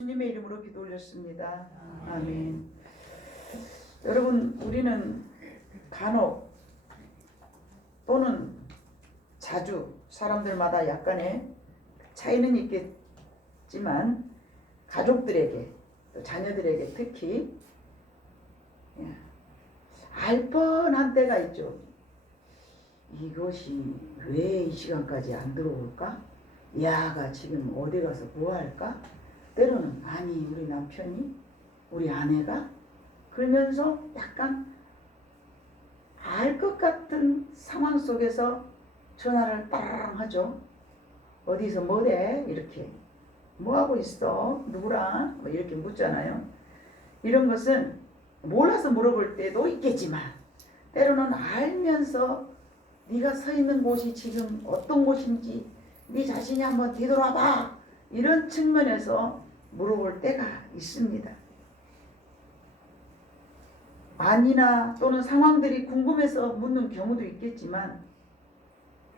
주님의 이름으로 기도 올렸습니다. 아멘. 여러분, 우리는 간혹 또는 자주 사람들마다 약간의 차이는 있겠지만 가족들에게 또 자녀들에게 특히 알 뻔한 때가 있죠. 이것이 왜 이 시간까지 안 들어올까? 야가 지금 어디 가서 뭐 할까? 때로는 아니 우리 남편이 우리 아내가 그러면서 약간 알 것 같은 상황 속에서 전화를 따랑 하죠. 어디서 뭐래? 이렇게 뭐하고 있어? 누구랑? 뭐 이렇게 묻잖아요. 이런 것은 몰라서 물어볼 때도 있겠지만 때로는 알면서 네가 서 있는 곳이 지금 어떤 곳인지 네 자신이 한번 뒤돌아봐 이런 측면에서 물어볼 때가 있습니다. 아니나 또는 상황들이 궁금해서 묻는 경우도 있겠지만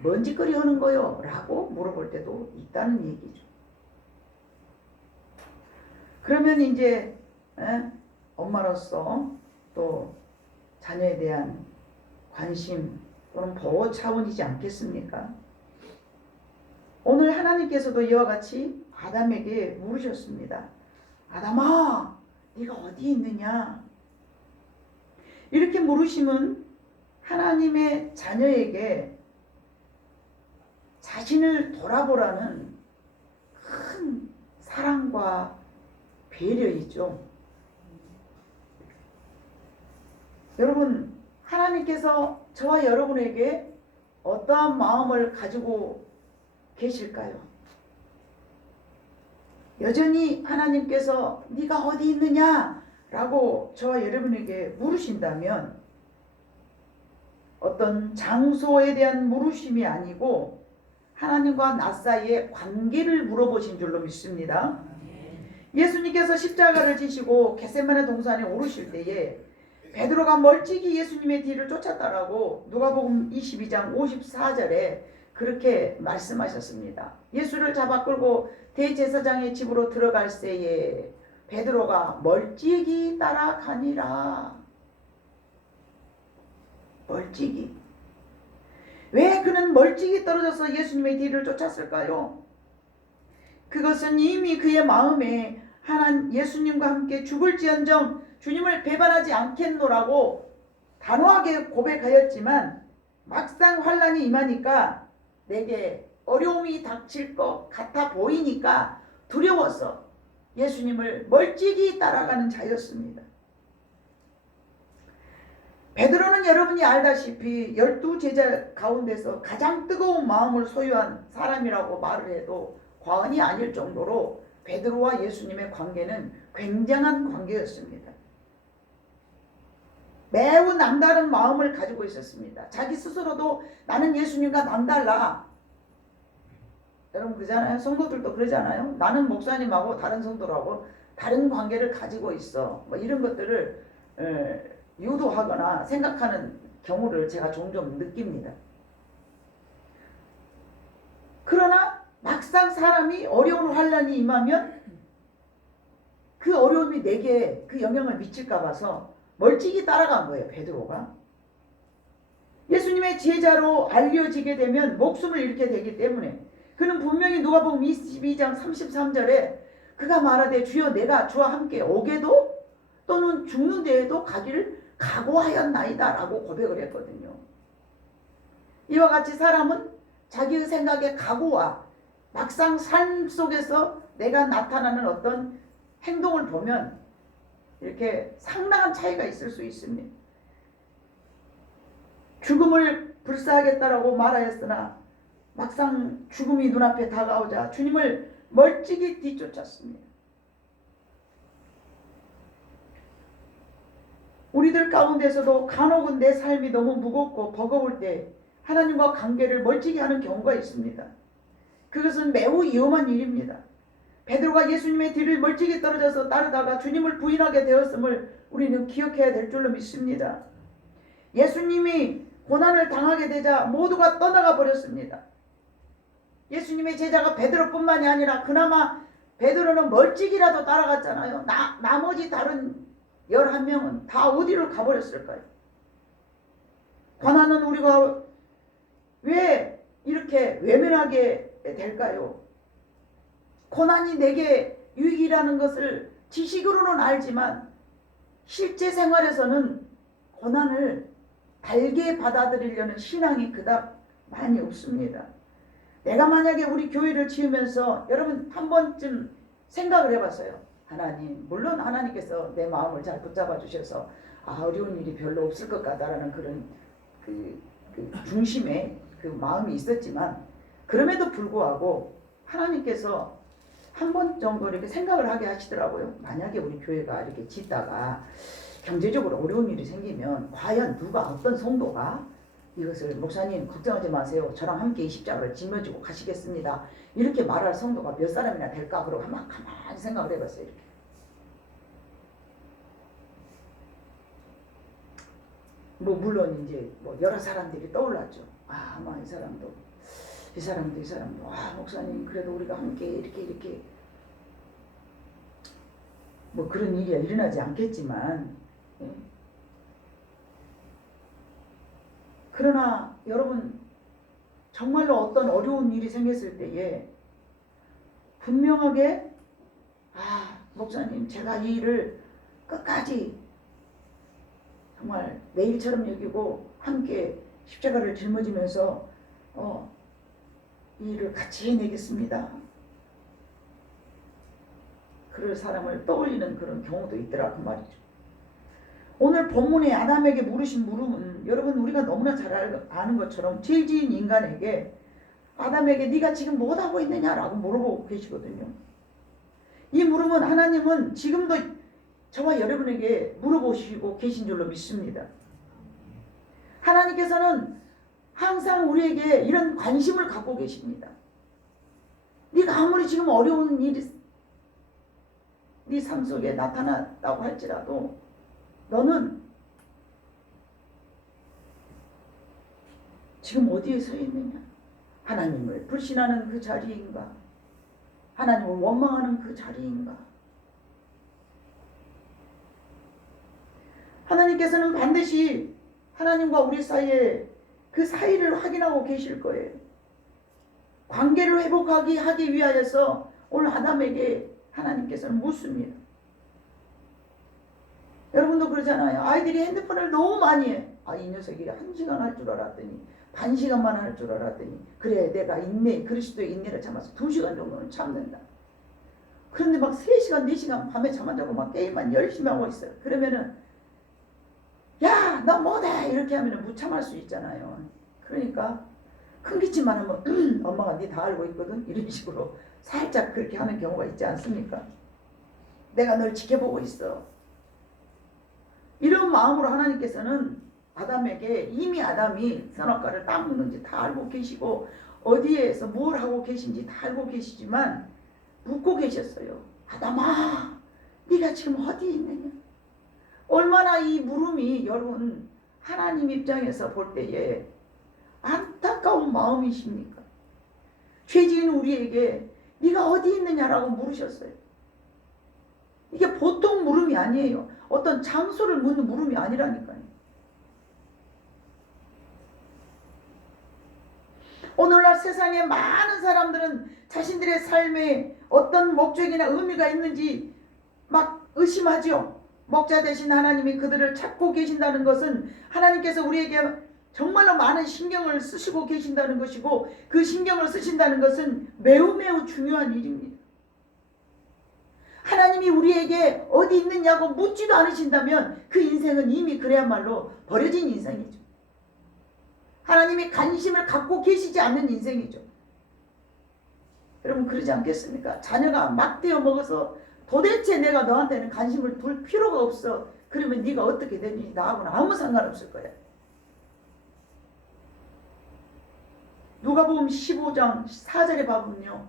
뭔 짓거리 하는 거요? 라고 물어볼 때도 있다는 얘기죠. 그러면 이제 엄마로서 또 자녀에 대한 관심 또는 보호 차원이지 않겠습니까? 오늘 하나님께서도 이와 같이 아담에게 물으셨습니다. 아담아, 네가 어디 있느냐? 이렇게 물으심은 하나님의 자녀에게 자신을 돌아보라는 큰 사랑과 배려이죠. 여러분, 하나님께서 저와 여러분에게 어떠한 마음을 가지고 계실까요? 여전히 하나님께서 네가 어디 있느냐? 라고 저와 여러분에게 물으신다면 어떤 장소에 대한 물으심이 아니고 하나님과 나 사이의 관계를 물어보신 줄로 믿습니다. 예수님께서 십자가를 지시고 겟세마네 동산에 오르실 때에 베드로가 멀찍이 예수님의 뒤를 쫓았다라고 누가복음 22장 54절에 그렇게 말씀하셨습니다. 예수를 잡아 끌고 대제사장의 집으로 들어갈 때에 베드로가 멀찍이 따라가니라. 멀찍이. 왜 그는 멀찍이 떨어져서 예수님의 뒤를 쫓았을까요? 그것은 이미 그의 마음에 예수님과 함께 죽을지언정 주님을 배반하지 않겠노라고 단호하게 고백하였지만 막상 환난이 임하니까 내게 어려움이 닥칠 것 같아 보이니까 두려워서 예수님을 멀찍이 따라가는 자였습니다. 베드로는 여러분이 알다시피 12제자 가운데서 가장 뜨거운 마음을 소유한 사람이라고 말을 해도 과언이 아닐 정도로 베드로와 예수님의 관계는 굉장한 관계였습니다. 매우 남다른 마음을 가지고 있었습니다. 자기 스스로도 나는 예수님과 남달라. 여러분 그러잖아요. 성도들도 그러잖아요. 나는 목사님하고 다른 성도라고 다른 관계를 가지고 있어. 뭐 이런 것들을 유도하거나 생각하는 경우를 제가 종종 느낍니다. 그러나 막상 사람이 어려운 환난이 임하면 그 어려움이 내게 그 영향을 미칠까 봐서 멀찍이 따라간 거예요. 베드로가. 예수님의 제자로 알려지게 되면 목숨을 잃게 되기 때문에 그는 분명히 누가복음 22장 33절에 그가 말하되 주여 내가 주와 함께 오게도 또는 죽는 데에도 가기를 각오하였나이다 라고 고백을 했거든요. 이와 같이 사람은 자기의 생각의 각오와 막상 삶 속에서 내가 나타나는 어떤 행동을 보면 이렇게 상당한 차이가 있을 수 있습니다. 죽음을 불사하겠다라고 말하였으나 막상 죽음이 눈앞에 다가오자 주님을 멀찍이 뒤쫓았습니다. 우리들 가운데서도 간혹은 내 삶이 너무 무겁고 버거울 때 하나님과 관계를 멀찍이 하는 경우가 있습니다. 그것은 매우 위험한 일입니다. 베드로가 예수님의 뒤를 멀찍이 떨어져서 따르다가 주님을 부인하게 되었음을 우리는 기억해야 될 줄로 믿습니다. 예수님이 고난을 당하게 되자 모두가 떠나가 버렸습니다. 예수님의 제자가 베드로뿐만이 아니라 그나마 베드로는 멀찍이라도 따라갔잖아요. 나머지 다른 11명은 다 어디로 가버렸을까요? 고난은 우리가 왜 이렇게 외면하게 될까요? 고난이 내게 유익이라는 것을 지식으로는 알지만 실제 생활에서는 고난을 달게 받아들이려는 신앙이 그닥 많이 없습니다. 내가 만약에 우리 교회를 지으면서 여러분 한 번쯤 생각을 해봤어요. 하나님, 물론 하나님께서 내 마음을 잘 붙잡아 주셔서 어려운 일이 별로 없을 것 같다라는 그런 그 중심에 그 마음이 있었지만, 그럼에도 불구하고 하나님께서 한 번 정도 이렇게 생각을 하게 하시더라고요. 만약에 우리 교회가 이렇게 짓다가 경제적으로 어려운 일이 생기면 과연 누가, 어떤 성도가 이것을 목사님 걱정하지 마세요, 저랑 함께 이 십자가를 짊어지고 가시겠습니다, 이렇게 말할 성도가 몇 사람이나 될까? 그러고 한번 가만히 생각을 해봤어요. 이렇게. 뭐 물론 이제 뭐 여러 사람들이 떠올랐죠. 아마 이 사람도 목사님 그래도 우리가 함께 이렇게 뭐 그런 일이 일어나지 않겠지만, 예. 그러나 여러분, 정말로 어떤 어려운 일이 생겼을 때에 분명하게 목사님 제가 이 일을 끝까지 정말 내 일처럼 여기고 함께 십자가를 짊어지면서 이 일을 같이 해내겠습니다, 그럴 사람을 떠올리는 그런 경우도 있더라 그 말이죠. 오늘 본문에 아담에게 물으신 물음은 여러분 우리가 너무나 잘 아는 것처럼 죄 지은 인간에게, 아담에게 네가 지금 뭐하고 있느냐라고 물어보고 계시거든요. 이 물음은 하나님은 지금도 저와 여러분에게 물어보시고 계신 줄로 믿습니다. 하나님께서는 항상 우리에게 이런 관심을 갖고 계십니다. 네가 아무리 지금 어려운 일이 네 삶 속에 나타났다고 할지라도 너는 지금 어디에 서 있느냐? 하나님을 불신하는 그 자리인가? 하나님을 원망하는 그 자리인가? 하나님께서는 반드시 하나님과 우리 사이에 그 사이를 확인하고 계실 거예요. 관계를 회복하기 위하여서 오늘 아담에게 하나님께서는 묻습니다. 여러분도 그러잖아요. 아이들이 핸드폰을 너무 많이 해. 이 녀석이 1시간 할 줄 알았더니, 반 시간만 할 줄 알았더니, 그래 내가 그리스도의 인내를 참아서 2시간 정도는 참는다. 그런데 막 3시간 4시간 밤에 잠 안 자고 막 게임만 열심히 하고 있어요. 그러면은 야 너 뭐래 이렇게 하면은 못 참을 수 있잖아요. 그러니까 큰 기침만 하면 엄마가 네 다 알고 있거든, 이런 식으로 살짝 그렇게 하는 경우가 있지 않습니까? 내가 널 지켜보고 있어, 이런 마음으로 하나님께서는 아담에게, 이미 아담이 선악과를 따먹는지 다 알고 계시고 어디에서 뭘 하고 계신지 다 알고 계시지만 묻고 계셨어요. 아담아, 네가 지금 어디에 있느냐? 얼마나 이 물음이 여러분 하나님 입장에서 볼 때에 안타까운 마음이십니까? 죄지은 우리에게 네가 어디 있느냐라고 물으셨어요. 이게 보통 물음이 아니에요. 어떤 장소를 묻는 물음이 아니라니까요. 오늘날 세상에 많은 사람들은 자신들의 삶에 어떤 목적이나 의미가 있는지 막 의심하죠. 목자 되신 하나님이 그들을 찾고 계신다는 것은 하나님께서 우리에게 정말로 많은 신경을 쓰시고 계신다는 것이고, 그 신경을 쓰신다는 것은 매우 중요한 일입니다. 하나님이 우리에게 어디 있느냐고 묻지도 않으신다면 그 인생은 이미 그래야말로 버려진 인생이죠. 하나님이 관심을 갖고 계시지 않는 인생이죠. 여러분 그러지 않겠습니까? 자녀가 막 떼어 먹어서 도대체 내가 너한테는 관심을 둘 필요가 없어, 그러면 네가 어떻게 되니 나하고는 아무 상관없을 거야. 누가복음 15장 4절에 봐보면요,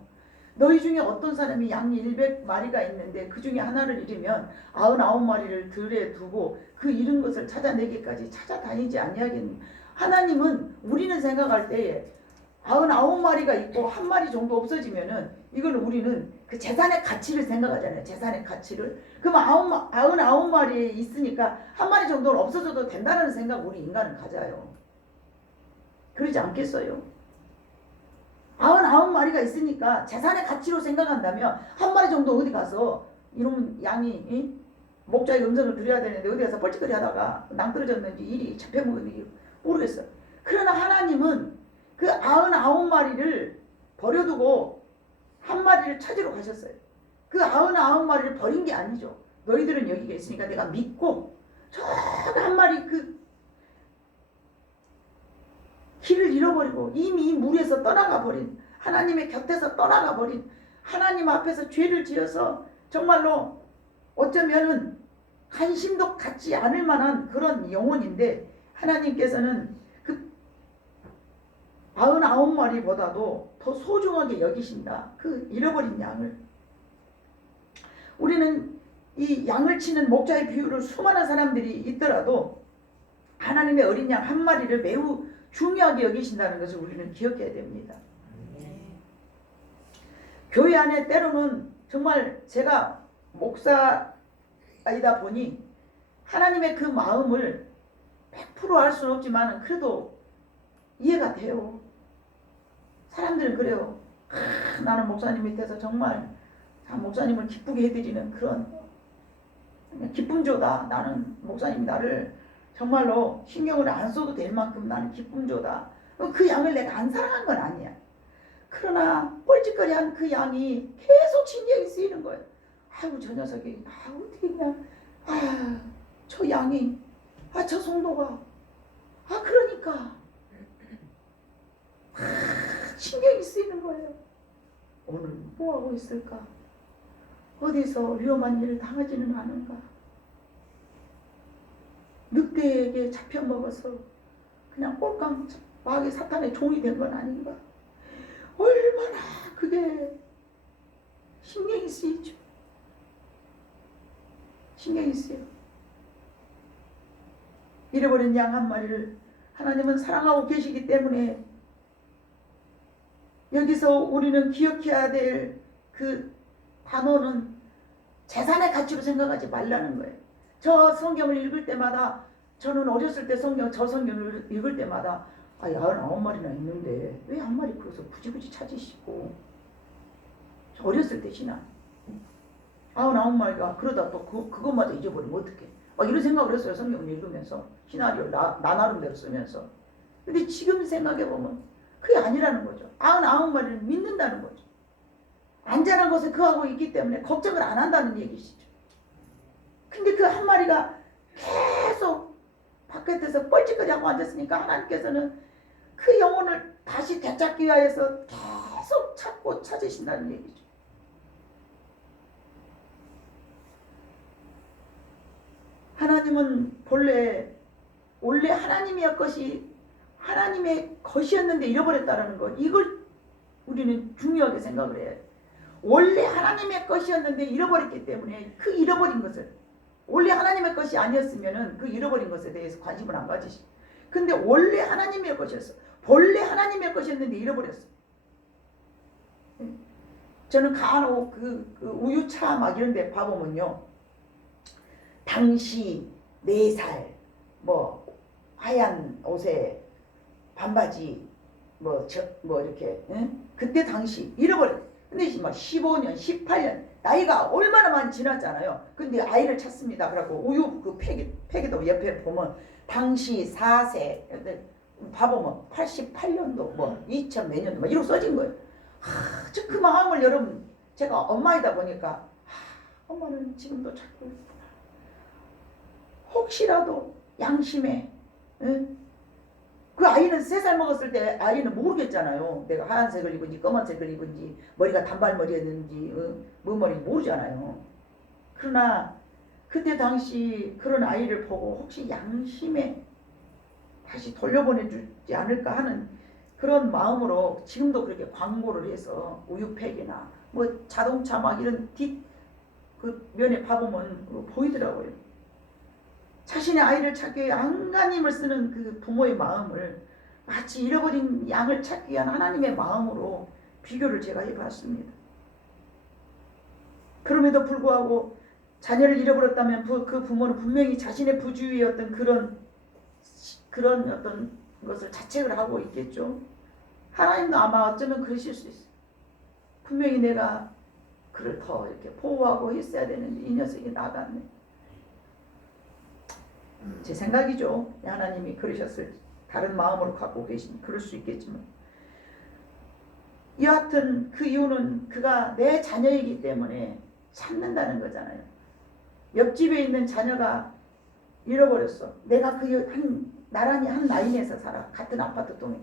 너희 중에 어떤 사람이 양 100마리가 있는데 그 중에 하나를 잃으면 99마리를 들에 두고 그 잃은 것을 찾아내기까지 찾아다니지 아니하겠니? 하나님은 우리는 생각할 때에 99마리가 있고 한 마리 정도 없어지면은 이거는 우리는 그 재산의 가치를 생각하잖아요. 재산의 가치를. 그럼 99마리에 있으니까 한 마리 정도는 없어져도 된다는 생각 우리 인간은 가져요. 그러지 않겠어요? 99마리가 있으니까 재산의 가치로 생각한다면 한 마리 정도 어디 가서 이놈 양이 목자의 음성을 들여야 되는데 어디 가서 뻘짓거리 하다가 낭떠러졌는지 일이 잡혀먹었는지 모르겠어요. 그러나 하나님은 그 99마리를 버려두고 한 마리를 찾으러 가셨어요. 그 99마리를 버린 게 아니죠. 너희들은 여기가 있으니까 내가 믿고 저 한 마리 그 길을 잃어버리고 이미 이 물에서 떠나가 버린, 하나님의 곁에서 떠나가 버린, 하나님 앞에서 죄를 지어서 정말로 어쩌면은 관심도 갖지 않을 만한 그런 영혼인데 하나님께서는 그 99마리보다도 더 소중하게 여기신다. 그 잃어버린 양을. 우리는 이 양을 치는 목자의 비유를 수많은 사람들이 있더라도 하나님의 어린 양 한 마리를 매우 중요하게 여기신다는 것을 우리는 기억해야 됩니다. 교회 안에 때로는 정말 제가 목사이다 보니 하나님의 그 마음을 100% 알 수는 없지만 그래도 이해가 돼요. 사람들은 그래요. 나는 목사님 밑에서 정말 목사님을 기쁘게 해드리는 그런 기쁨조다. 나는 목사님이 나를 정말로 신경을 안 써도 될 만큼 나는 기쁨조다. 그 양을 내가 안 사랑한 건 아니야. 그러나 뻘짓거리한 그 양이 계속 신경이 쓰이는 거예요. 아이고 저 녀석이 어떻게 그냥 저 양이 저 성도가 그러니까 신경이 쓰이는 거예요. 오늘 뭐하고 있을까? 어디서 위험한 일을 당하지는 않은가? 늑대에게 잡혀먹어서 그냥 꼴깡 마귀 사탄의 종이 된 건 아닌가? 얼마나 그게 신경이 쓰이죠. 신경이 쓰여. 잃어버린 양 한 마리를 하나님은 사랑하고 계시기 때문에 여기서 우리는 기억해야 될 그 단어는 재산의 가치로 생각하지 말라는 거예요. 저 성경을 읽을 때마다 저는 어렸을 때 저 성경을 읽을 때마다 99마리나 있는데 왜 한 마리 그래서 굳이 찾으시고 어렸을 때 신앙 99마리가 그러다 또 그것마저 잊어버리면 어떡해. 이런 생각을 했어요. 성경을 읽으면서 시나리오를 나 나름대로 쓰면서. 근데 지금 생각해보면 그게 아니라는 거죠. 99마리를 믿는다는 거죠. 안전한 곳에 그하고 있기 때문에 걱정을 안 한다는 얘기시죠. 근데 그 한 마리가 계속 바깥에서 뻘짓거리하고 앉았으니까 하나님께서는 그 영혼을 다시 되찾기 위해서 계속 찾고 찾으신다는 얘기죠. 하나님은 원래 하나님의 것이었는데 잃어버렸다는 것, 이걸 우리는 중요하게 생각을 해야 돼. 원래 하나님의 것이었는데 잃어버렸기 때문에 그 잃어버린 것을, 원래 하나님의 것이 아니었으면은 그 잃어버린 것에 대해서 관심을 안 가지시. 근데 원래 하나님의 것이었어. 본래 하나님의 것이었는데 잃어버렸어. 저는 간혹 그 우유차 막 이런 데 봐보면요, 당시 4살 하얀 옷에 반바지 이렇게 그때 당시 잃어버렸어. 근데 막 15년 18년 나이가 얼마나 많이 지났잖아요. 근데 아이를 찾습니다. 그래갖고 우유 그 팩에도 옆에 보면 당시 4세 봐보면 88년도 2000 몇 년도 이러고 써진 거예요. 저 그 마음을 여러분, 제가 엄마이다 보니까 엄마는 지금도 찾고 있구나. 혹시라도 양심에 그 아이는 3살 먹었을 때 아이는 모르겠잖아요. 내가 하얀색을 입은지 검은색을 입은지 머리가 단발머리였는지 뭔 머리인지 모르잖아요. 그러나 그때 당시 그런 아이를 보고 혹시 양심에 다시 돌려보내주지 않을까 하는 그런 마음으로 지금도 그렇게 광고를 해서 우유팩이나 자동차 막 이런 그 면에 봐보면 보이더라고요. 자신의 아이를 찾기 위해 안간힘을 쓰는 그 부모의 마음을 마치 잃어버린 양을 찾기 위한 하나님의 마음으로 비교를 제가 해봤습니다. 그럼에도 불구하고 자녀를 잃어버렸다면 그 부모는 분명히 자신의 부주의였던 그런 어떤 것을 자책을 하고 있겠죠. 하나님도 아마 어쩌면 그러실 수 있어요. 분명히 내가 그를 더 이렇게 보호하고 했어야 되는데 이 녀석이 나갔네. 제 생각이죠. 하나님이 그러셨을 다른 마음으로 갖고 계신 그럴 수 있겠지만 여하튼 그 이유는 그가 내 자녀이기 때문에 찾는다는 거잖아요. 옆집에 있는 자녀가 잃어버렸어. 내가 나란히 한 라인에서 살아. 같은 아파트 동에.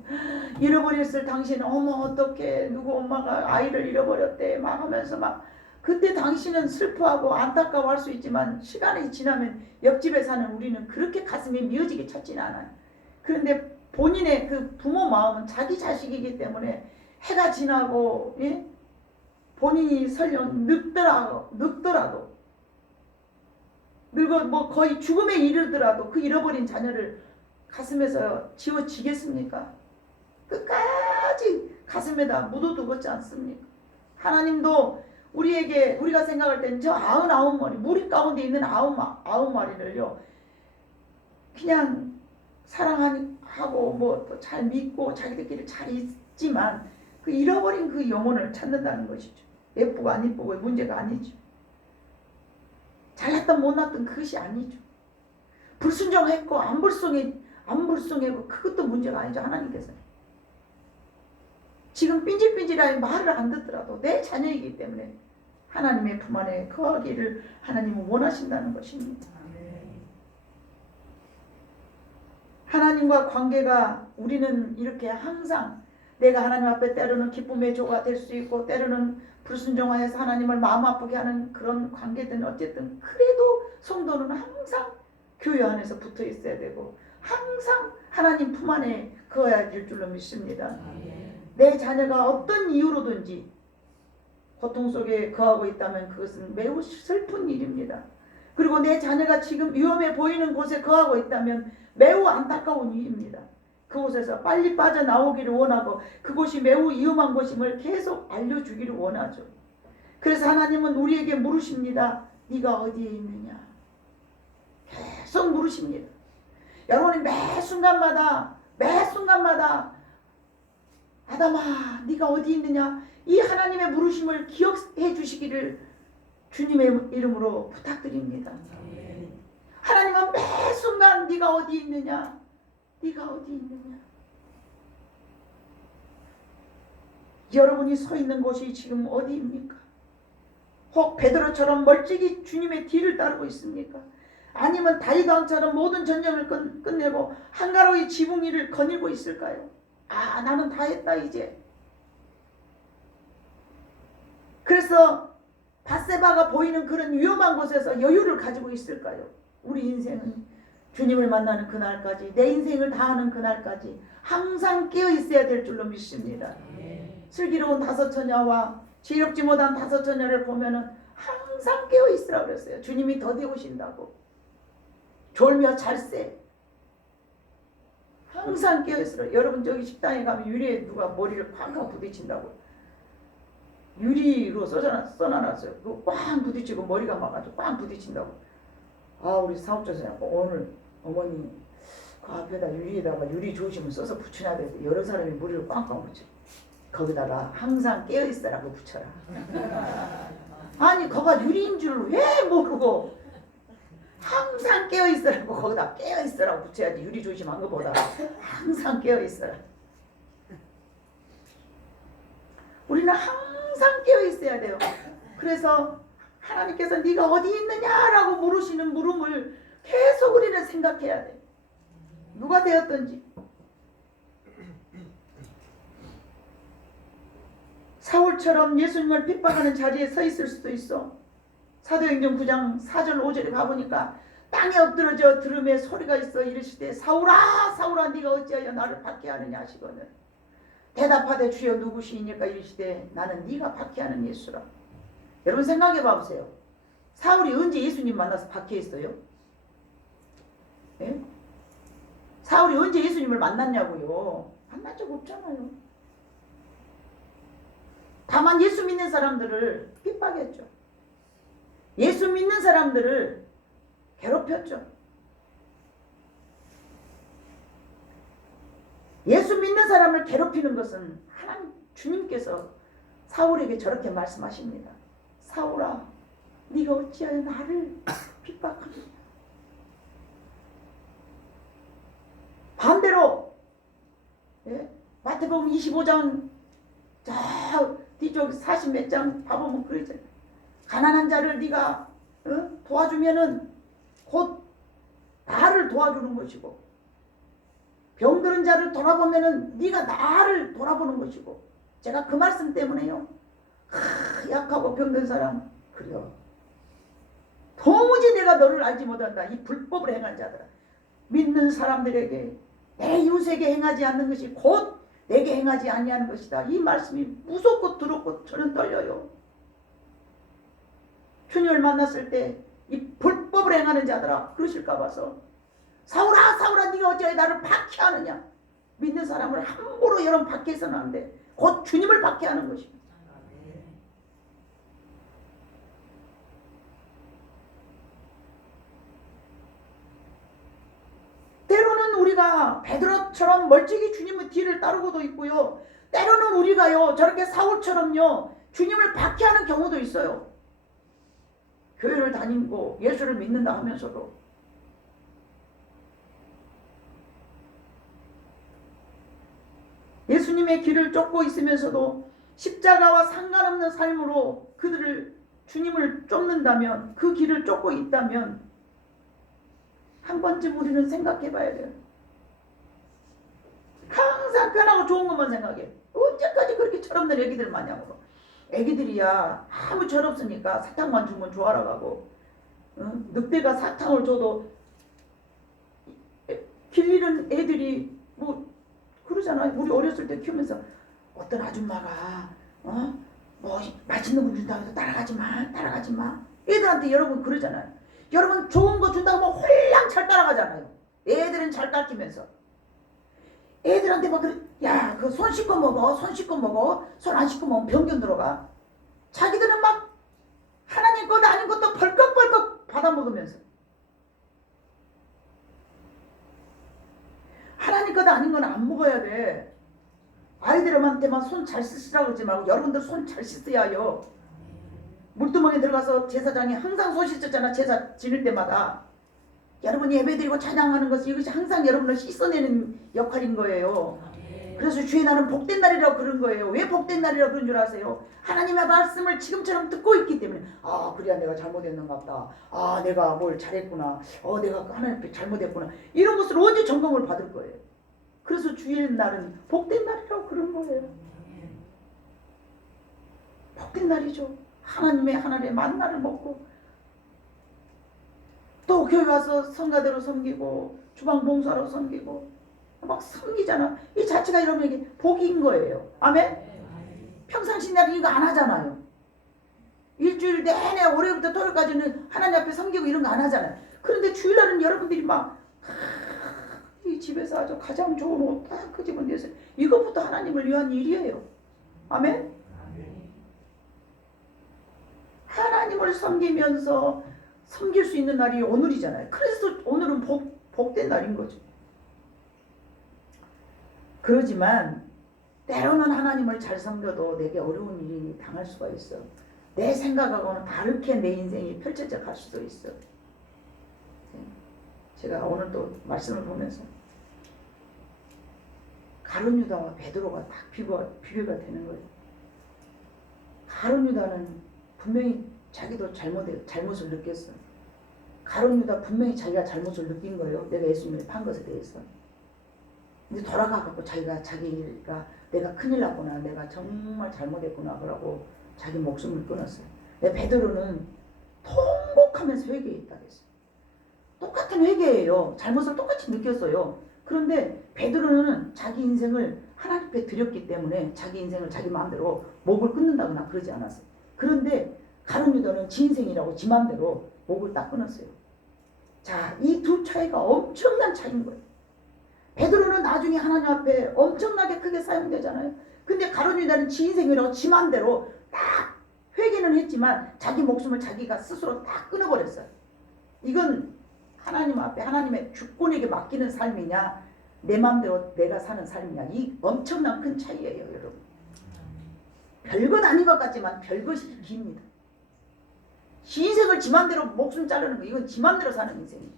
잃어버렸을 당신 어머 어떡해 누구 엄마가 아이를 잃어버렸대 막 하면서 막 그때 당신은 슬퍼하고 안타까워할 수 있지만 시간이 지나면 옆집에 사는 우리는 그렇게 가슴이 미어지게 찾지는 않아요. 그런데 본인의 그 부모 마음은 자기 자식이기 때문에 해가 지나고 예? 본인이 설령 늙더라도 늙어 뭐 거의 죽음에 이르더라도 그 잃어버린 자녀를 가슴에서 지워지겠습니까? 끝까지 가슴에다 묻어두겠지 않습니까? 하나님도 우리가 생각할 땐 저 99마리 무리 가운데 있는 99마리를요 그냥 사랑하고 뭐 잘 믿고 자기들끼리 잘 있지만 그 잃어버린 그 영혼을 찾는다는 것이죠. 예쁘고 안 예쁘고 문제가 아니죠. 잘났던 못났던 그것이 아니죠. 불순종했고 안 불순종했고 그것도 문제가 아니죠. 하나님께서 지금 삔질삔질하게 말을 안 듣더라도 내 자녀이기 때문에 하나님의 품 안에 거하기를 하나님은 원하신다는 것입니다. 하나님과 관계가 우리는 이렇게 항상 내가 하나님 앞에 때로는 기쁨의 조가 될 수 있고 때로는 불순종하여서 하나님을 마음 아프게 하는 그런 관계든 어쨌든 그래도 성도는 항상 교회 안에서 붙어 있어야 되고 항상 하나님 품 안에 거해야 될 줄로 믿습니다. 내 자녀가 어떤 이유로든지 고통 속에 거하고 있다면 그것은 매우 슬픈 일입니다. 그리고 내 자녀가 지금 위험해 보이는 곳에 거하고 있다면 매우 안타까운 일입니다. 그곳에서 빨리 빠져나오기를 원하고 그곳이 매우 위험한 곳임을 계속 알려주기를 원하죠. 그래서 하나님은 우리에게 물으십니다. 네가 어디에 있느냐? 계속 물으십니다. 여러분이 매 순간마다 아담아 네가 어디 있느냐? 이 하나님의 물으심을 기억해 주시기를 주님의 이름으로 부탁드립니다. 하나님은 매 순간 네가 어디 있느냐? 네가 어디 있느냐? 여러분이 서 있는 곳이 지금 어디입니까? 혹 베드로처럼 멀찍이 주님의 뒤를 따르고 있습니까? 아니면 다윗 왕처럼 모든 전쟁을 끝내고 한가로이 지붕 위를 거닐고 있을까요? 아 나는 다 했다 이제. 그래서 밧세바가 보이는 그런 위험한 곳에서 여유를 가지고 있을까요? 우리 인생은 주님을 만나는 그날까지 내 인생을 다하는 그날까지 항상 깨어 있어야 될 줄로 믿습니다. 슬기로운 다섯 처녀와 지혜롭지 못한 다섯 처녀를 보면은 항상 깨어 있으라고 그랬어요. 주님이 더디 오신다고. 졸며 잘세. 항상 깨어 있으라. 여러분 저기 식당에 가면 유리에 누가 머리를 쾅쾅 부딪힌다고. 유리로 써놔놨어요. 그거 꽝 부딪히고 머리가 막아서 꽝 부딪힌다고. 아 우리 사업자님 오늘 어머니 그 앞에다 유리에다가 유리 조심을 써서 붙여놔야 돼. 여러 사람이 머리를 꽝꽝 붙여. 거기다가 항상 깨어있으라고 붙여라. 아니 거가 유리인 줄 왜 모르고 항상 깨어있으라고 거기다 깨어있으라고 붙여야지. 유리 조심한 것보다 항상 깨어있어라. 우리는 항상 깨어있어야 돼요. 그래서 하나님께서 네가 어디 있느냐라고 물으시는 물음을 계속 우리는 생각해야 돼. 누가 되었든지. 사울처럼 예수님을 핍박하는 자리에 서 있을 수도 있어. 사도행전 9장 4절 5절에 가보니까 땅에 엎드러져 들음에 소리가 있어 이르시되 사울아 사울아 네가 어찌하여 나를 박해하느냐 하시거늘 대답하되 주여 누구시니까 이르시되 나는 네가 박해하는 예수라. 여러분 생각해 봐보세요. 사울이 언제 예수님 만나서 박해했어요? 예? 사울이 언제 예수님을 만났냐고요? 만난 적 없잖아요. 다만 예수 믿는 사람들을 핍박했죠. 예수 믿는 사람들을 괴롭혔죠. 예수 믿는 사람을 괴롭히는 것은 하나님 주님께서 사울에게 저렇게 말씀하십니다. 사울아, 네가 어찌하여 나를 핍박하느냐. 반대로 마태복음 25장 저 뒤쪽 40 몇 장 봐보면 그러잖아요. 가난한 자를 네가 도와주면은 곧 나를 도와주는 것이고, 병들은 자를 돌아보면은 네가 나를 돌아보는 것이고. 제가 그 말씀 때문에요. 약하고 병든 사람 그래요. 도무지 내가 너를 알지 못한다. 이 불법을 행한 자들아. 믿는 사람들에게 내 이웃에게 행하지 않는 것이 곧 내게 행하지 아니하는 것이다. 이 말씀이 무섭고 두렵고 저는 떨려요. 주님을 만났을 때 이 불법을 행하는 자들아 그러실까 봐서 사울아 사울아 네가 어찌하여 나를 박해하느냐. 믿는 사람을 함부로 여러분 박해해서는 안 돼. 곧 주님을 박해하는 것입니다. 때로는 우리가 베드로처럼 멀찍이 주님의 뒤를 따르고도 있고요. 때로는 우리가요 저렇게 사울처럼요 주님을 박해하는 경우도 있어요. 교회를 다니고 예수를 믿는다 하면서도 예수님의 길을 쫓고 있으면서도 십자가와 상관없는 삶으로 그들을 주님을 쫓는다면, 그 길을 쫓고 있다면 한 번쯤 우리는 생각해 봐야 돼요. 항상 편하고 좋은 것만 생각해. 언제까지 그렇게 철없는 애기들 마냥으로. 애기들이야 아무 철없으니까 사탕만 주면 좋아라 가고, 늑대가 사탕을 줘도 길 잃은 애들이 뭐 그러잖아요. 우리 어렸을 때 키우면서 어떤 아줌마가 뭐 맛있는 거 준다고 해서 따라가지 마. 애들한테 여러분 그러잖아요. 여러분 좋은 거 준다고 뭐 홀랑 잘 따라가잖아요. 애들은 잘 깎이면서 애들한테 막 야, 그 손 씻고 먹어. 손 안 씻고 먹으면 병균 들어가. 자기들은 막 하나님 것 아닌 것도 벌컥벌컥 받아 먹으면서 하나님 것 아닌 건 안 먹어야 돼. 아이들한테만 손 잘 씻으라고 그러지 말고 여러분들 손 잘 씻어야 해요. 물두멍에 들어가서 제사장이 항상 손 씻었잖아. 제사 지낼 때마다. 여러분이 예배드리고 찬양하는 것이 이것이 항상 여러분을 씻어내는 역할인 거예요. 그래서 주의 날은 복된 날이라고 그런 거예요. 왜 복된 날이라고 그런 줄 아세요? 하나님의 말씀을 지금처럼 듣고 있기 때문에 그래야 내가 잘못했는가 보다. 내가 뭘 잘했구나. 내가 하나님 앞에 잘못했구나. 이런 것을 언제 점검을 받을 거예요. 그래서 주의 날은 복된 날이라고 그런 거예요. 복된 날이죠. 하나님의 만나를 먹고 또 교회 와서 성가대로 섬기고 주방 봉사로 섬기고 막 섬기잖아. 이 자체가 여러분에게 복인 거예요. 아멘? 평상시 날은 이거 안 하잖아요. 일주일 내내 월요일부터 토요일까지는 하나님 앞에 섬기고 이런 거 안 하잖아요. 그런데 주일날은 여러분들이 막 이 집에서 아주 가장 좋은 옷 딱 그 집은 내서 이것부터 하나님을 위한 일이에요. 아멘? 하나님을 섬기면서 섬길 수 있는 날이 오늘이잖아요. 그래서 오늘은 복된 날인 거죠. 그러지만 때로는 하나님을 잘 섬겨도 내게 어려운 일이 당할 수가 있어. 내 생각하고는 다르게 내 인생이 펼쳐져 갈 수도 있어. 제가 오늘 또 말씀을 보면서 가룟 유다와 베드로가 딱 비교가 되는 거예요. 가룟 유다는 분명히 자기도 잘못을 느꼈어. 가룟 유다 분명히 자기가 잘못을 느낀 거예요. 내가 예수님을 판 것에 대해서. 근데 돌아가갖고 자기가 내가 큰일 났구나. 내가 정말 잘못했구나. 그러고 자기 목숨을 끊었어요. 근데 베드로는 통곡하면서 회개했다 그랬어요. 똑같은 회개예요. 잘못을 똑같이 느꼈어요. 그런데 베드로는 자기 인생을 하나님 앞에 드렸기 때문에 자기 인생을 자기 마음대로 목을 끊는다거나 그러지 않았어요. 그런데 가룟 유다는 지 인생이라고 지 마음대로 목을 딱 끊었어요. 자, 이 두 차이가 엄청난 차이인 거예요. 베드로는 나중에 하나님 앞에 엄청나게 크게 사용되잖아요. 근데 가룟 유다는 지 인생이라고 지 맘대로 딱 회개는 했지만 자기 목숨을 자기가 스스로 딱 끊어버렸어요. 이건 하나님 앞에 하나님의 주권에게 맡기는 삶이냐, 내 맘대로 내가 사는 삶이냐, 이 엄청난 큰 차이예요, 여러분. 별것 아닌 것 같지만 별것이 깁니다. 지 인생을 지 맘대로 목숨 자르는 거, 이건 지 맘대로 사는 인생이에요.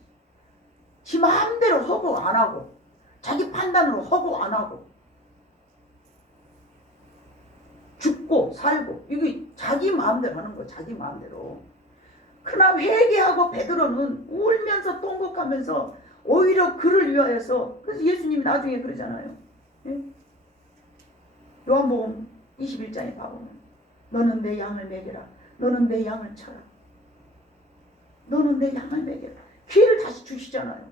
지 맘대로 허구 안 하고 자기 판단으로 허구 안 하고 죽고 살고, 이게 자기 마음대로 하는 거예요. 자기 마음대로. 그러나 회개하고 베드로는 울면서 통곡하면서 오히려 그를 위하여서, 그래서 예수님이 나중에 그러잖아요. 예? 요한복음 21장에 봐보면 너는 내 양을 먹여라. 너는 내 양을 쳐라. 너는 내 양을 먹여라. 기회를 다시 주시잖아요.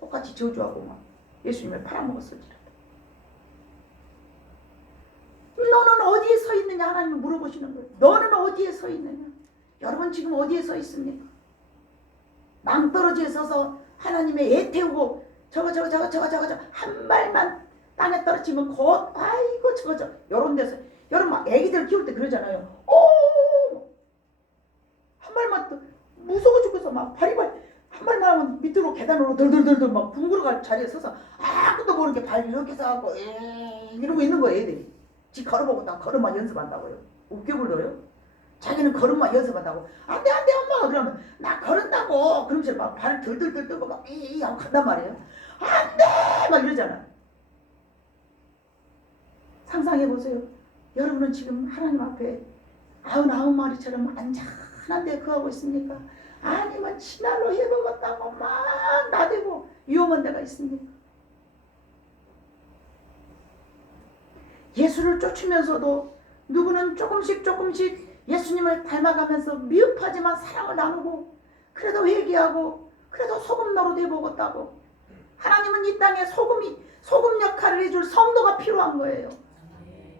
똑같이 저주하고 막 예수님을 팔아먹었을지라도. 너는 어디에 서 있느냐 하나님을 물어보시는 거예요. 너는 어디에 서 있느냐. 여러분 지금 어디에 서 있습니까? 낭떠러지에 서서 하나님의 애 태우고 저거 한 발만 땅에 떨어지면 곧 아이고 저거 요런 데서, 여러분 막 애기들 키울 때 그러잖아요. 한 발만 또 무서워 죽어서 막 한 발만 하면 밑으로 계단으로 덜덜덜덜 막 붕그러갈 자리에 서서 아무도 모르게 발 이렇게 써갖고 이러고 있는 거예요. 애들이 지 걸어보고 나 걸음마 연습한다고요. 웃겨불러요. 자기는 걸음마 연습한다고. 안돼 엄마가 그러면 나 걸은다고 그러면서 막 발을 덜덜덜 떨고 막 하고 간단 말이에요. 안돼 막 이러잖아. 상상해보세요. 여러분은 지금 하나님 앞에 99마리처럼 안전한데 거하고 있습니까? 아니면 진알로 해먹었다고 막 나대고 위험한 데가 있습니까? 예수를 쫓으면서도 누구는 조금씩 예수님을 닮아가면서 미흡하지만 사랑을 나누고, 그래도 회개하고, 그래도 소금 노릇 해먹었다고. 하나님은 이 땅에 소금 역할을 해줄 성도가 필요한 거예요.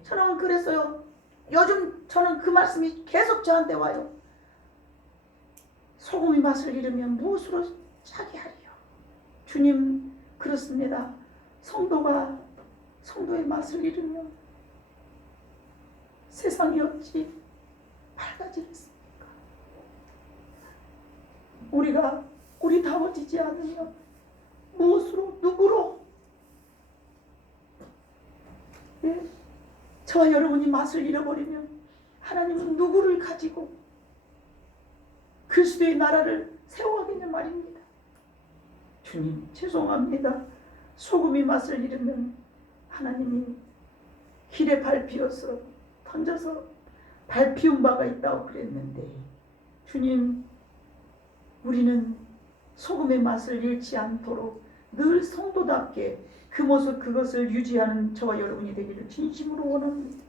저는 그랬어요. 요즘 저는 그 말씀이 계속 저한테 와요. 소금이 맛을 잃으면 무엇으로 차게 하리요. 주님, 그렇습니다. 성도가 성도의 맛을 잃으면 세상이 어찌 밝아지겠습니까? 우리가 우리다워지지 않으면 무엇으로, 누구로? 예? 저와 여러분이 맛을 잃어버리면 하나님은 누구를 가지고 그리스도의 나라를 세워가겠냐 말입니다. 주님, 죄송합니다. 소금이 맛을 잃으면 하나님이 길에 밟히어서 던져서 밟히운 바가 있다고 그랬는데, 주님, 우리는 소금의 맛을 잃지 않도록 늘 성도답게 그 모습, 그것을 유지하는 저와 여러분이 되기를 진심으로 원합니다.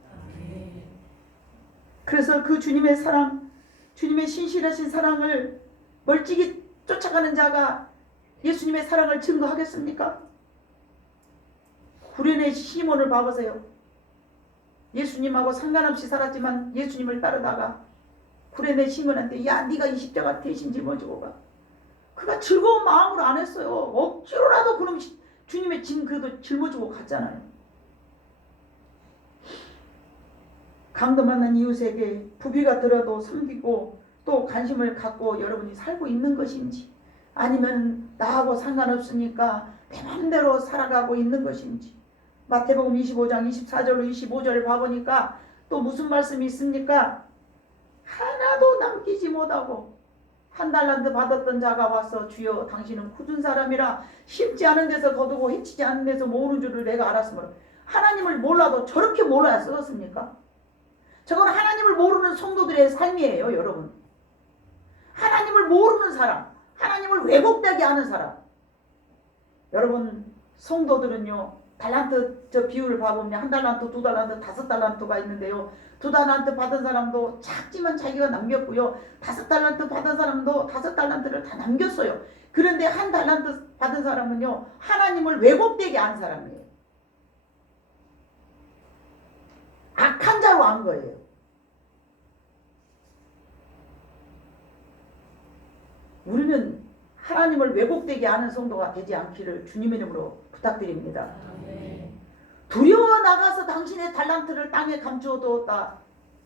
그래서 그 주님의 사랑, 주님의 신실하신 사랑을 멀찍이 쫓아가는 자가 예수님의 사랑을 증거하겠습니까? 구레네 시몬을 봐보세요. 예수님하고 상관없이 살았지만 예수님을 따르다가 구레네 시몬한테 야 네가 이 십자가 대신 짊어지고 가. 그가 즐거운 마음으로 안 했어요. 억지로라도 그럼 주님의 짐 그래도 짊어지고 갔잖아요. 강도 만난 이웃에게 부비가 들어도 섬기고 또 관심을 갖고 여러분이 살고 있는 것인지, 아니면 나하고 상관없으니까 내 맘대로 살아가고 있는 것인지. 마태복음 25장 24절로 25절을 봐보니까 또 무슨 말씀이 있습니까? 하나도 남기지 못하고 한 달란트 받았던 자가 와서 주여 당신은 굳은 사람이라 심지 않은 데서 거두고 해치지 않은 데서 모으는 줄을 내가 알았으므로. 하나님을 몰라도 저렇게 몰라야 쓰겠습니까? 저건 하나님을 모르는 성도들의 삶이에요, 여러분. 하나님을 모르는 사람, 하나님을 왜곡되게 하는 사람. 여러분, 성도들은요, 달란트 저 비율을 봐보면 한 달란트, 두 달란트, 다섯 달란트가 있는데요. 두 달란트 받은 사람도 작지만 자기가 남겼고요. 다섯 달란트 받은 사람도 다섯 달란트를 다 남겼어요. 그런데 한 달란트 받은 사람은요, 하나님을 왜곡되게 한 사람이에요. 악한 자로 한 거예요. 우리는 하나님을 왜곡되게 하는 성도가 되지 않기를 주님의 이름으로 부탁드립니다. 두려워 나가서 당신의 달란트를 땅에 감추어두었다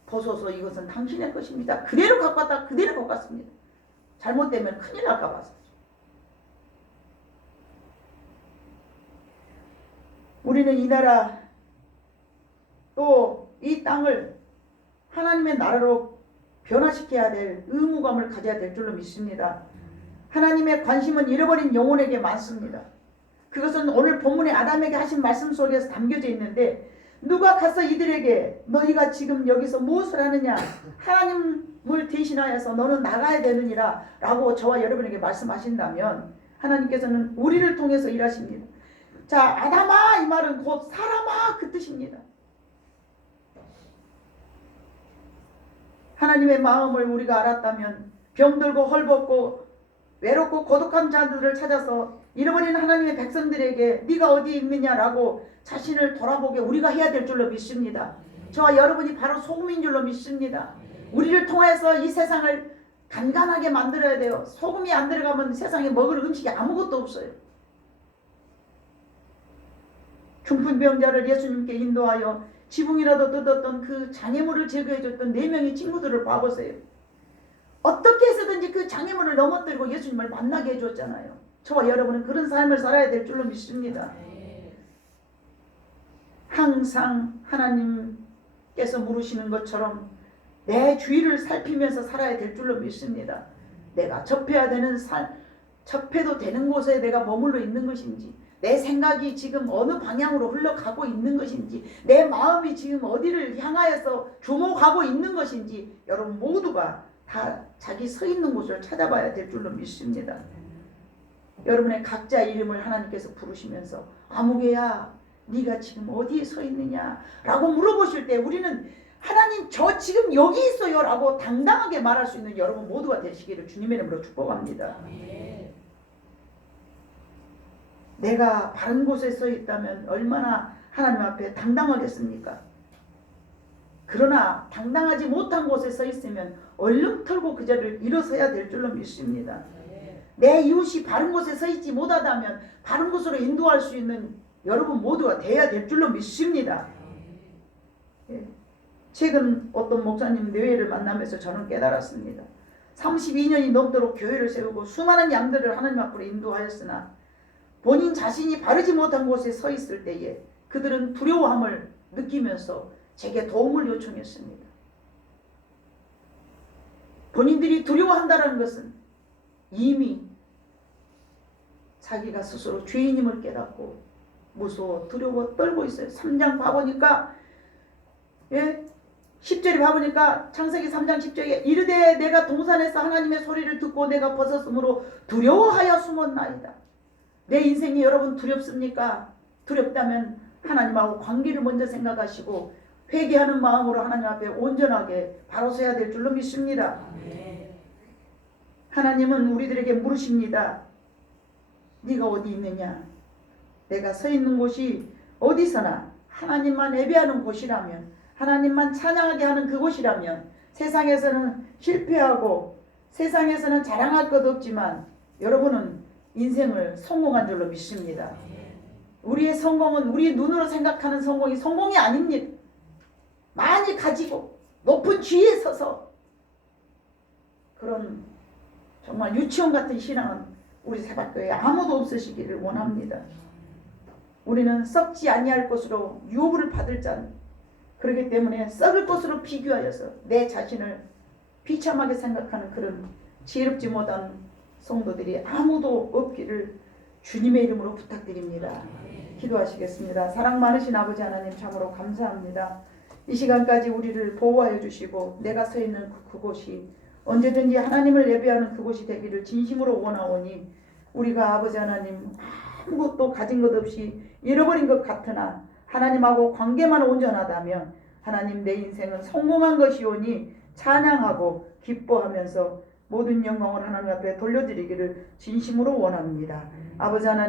벗어서 이것은 당신의 것입니다. 그대로 갖고 왔다 그대로 갖고 왔습니다. 잘못되면 큰일 날까 봐서. 우리는 이 나라 또 이 땅을 하나님의 나라로 변화시켜야 될 의무감을 가져야 될 줄로 믿습니다. 하나님의 관심은 잃어버린 영혼에게 많습니다. 그것은 오늘 본문의 아담에게 하신 말씀 속에서 담겨져 있는데, 누가 가서 이들에게 너희가 지금 여기서 무엇을 하느냐, 하나님을 대신하여서 너는 나가야 되느니라 라고 저와 여러분에게 말씀하신다면 하나님께서는 우리를 통해서 일하십니다. 자, 아담아 이 말은 곧 사람아 그 뜻입니다. 하나님의 마음을 우리가 알았다면 병들고 헐벗고 외롭고 고독한 자들을 찾아서 잃어버린 하나님의 백성들에게 네가 어디 있느냐라고 자신을 돌아보게 우리가 해야 될 줄로 믿습니다. 저와 여러분이 바로 소금인 줄로 믿습니다. 우리를 통해서 이 세상을 간간하게 만들어야 돼요. 소금이 안 들어가면 세상에 먹을 음식이 아무것도 없어요. 중풍병자를 예수님께 인도하여 지붕이라도 뜯었던 그 장애물을 제거해줬던 4명의 친구들을 봐보세요. 어떻게 해서든지 그 장애물을 넘어뜨리고 예수님을 만나게 해줬잖아요. 저와 여러분은 그런 삶을 살아야 될 줄로 믿습니다. 항상 하나님께서 물으시는 것처럼 내 주위를 살피면서 살아야 될 줄로 믿습니다. 내가 접해야 되는 접해도 되는 곳에 내가 머물러 있는 것인지, 내 생각이 지금 어느 방향으로 흘러가고 있는 것인지, 내 마음이 지금 어디를 향하여서 주목하고 있는 것인지, 여러분 모두가 다 자기 서 있는 곳을 찾아봐야 될 줄로 믿습니다. 여러분의 각자 이름을 하나님께서 부르시면서 아무개야 네가 지금 어디에 서 있느냐 라고 물어보실 때 우리는 하나님 저 지금 여기 있어요 라고 당당하게 말할 수 있는 여러분 모두가 되시기를 주님의 이름으로 축복합니다. 내가 바른 곳에 서 있다면 얼마나 하나님 앞에 당당하겠습니까? 그러나 당당하지 못한 곳에 서 있으면 얼른 털고 그 자리를 일어서야 될 줄로 믿습니다. 내 이웃이 바른 곳에 서 있지 못하다면 바른 곳으로 인도할 수 있는 여러분 모두가 돼야 될 줄로 믿습니다. 최근 어떤 목사님 뇌회를 만나면서 저는 깨달았습니다. 32년이 넘도록 교회를 세우고 수많은 양들을 하나님 앞으로 인도하였으나 본인 자신이 바르지 못한 곳에 서 있을 때에 그들은 두려워함을 느끼면서 제게 도움을 요청했습니다. 본인들이 두려워한다는 것은 이미 자기가 스스로 죄인임을 깨닫고 무서워 두려워 떨고 있어요. 3장 봐보니까 10절에 봐보니까 창세기 3장 10절에 이르되 내가 동산에서 하나님의 소리를 듣고 내가 벗었으므로 두려워하여 숨었나이다. 내 인생이 여러분 두렵습니까? 두렵다면 하나님하고 관계를 먼저 생각하시고 회개하는 마음으로 하나님 앞에 온전하게 바로 서야 될 줄로 믿습니다. 하나님은 우리들에게 물으십니다. 네가 어디 있느냐? 내가 서 있는 곳이 어디서나 하나님만 예배하는 곳이라면, 하나님만 찬양하게 하는 그곳이라면 세상에서는 실패하고 세상에서는 자랑할 것 없지만 여러분은 인생을 성공한 줄로 믿습니다. 우리의 성공은 우리 눈으로 생각하는 성공이 아닙니다. 많이 가지고 높은 지위에 서서 그런 정말 유치원 같은 신앙은 우리 세바교회에 아무도 없으시기를 원합니다. 우리는 썩지 아니할 것으로 유업을 받을 자는, 그렇기 때문에 썩을 것으로 비교하여서 내 자신을 비참하게 생각하는 그런 지혜롭지 못한 성도들이 아무도 없기를 주님의 이름으로 부탁드립니다. 기도하시겠습니다. 사랑 많으신 아버지 하나님 참으로 감사합니다. 이 시간까지 우리를 보호하여 주시고 내가 서 있는 그곳이 언제든지 하나님을 예배하는 그곳이 되기를 진심으로 원하오니, 우리가 아버지 하나님 아무것도 가진 것 없이 잃어버린 것 같으나 하나님하고 관계만 온전하다면 하나님 내 인생은 성공한 것이오니 찬양하고 기뻐하면서 모든 영광을 하나님 앞에 돌려드리기를 진심으로 원합니다. 아버지 하나님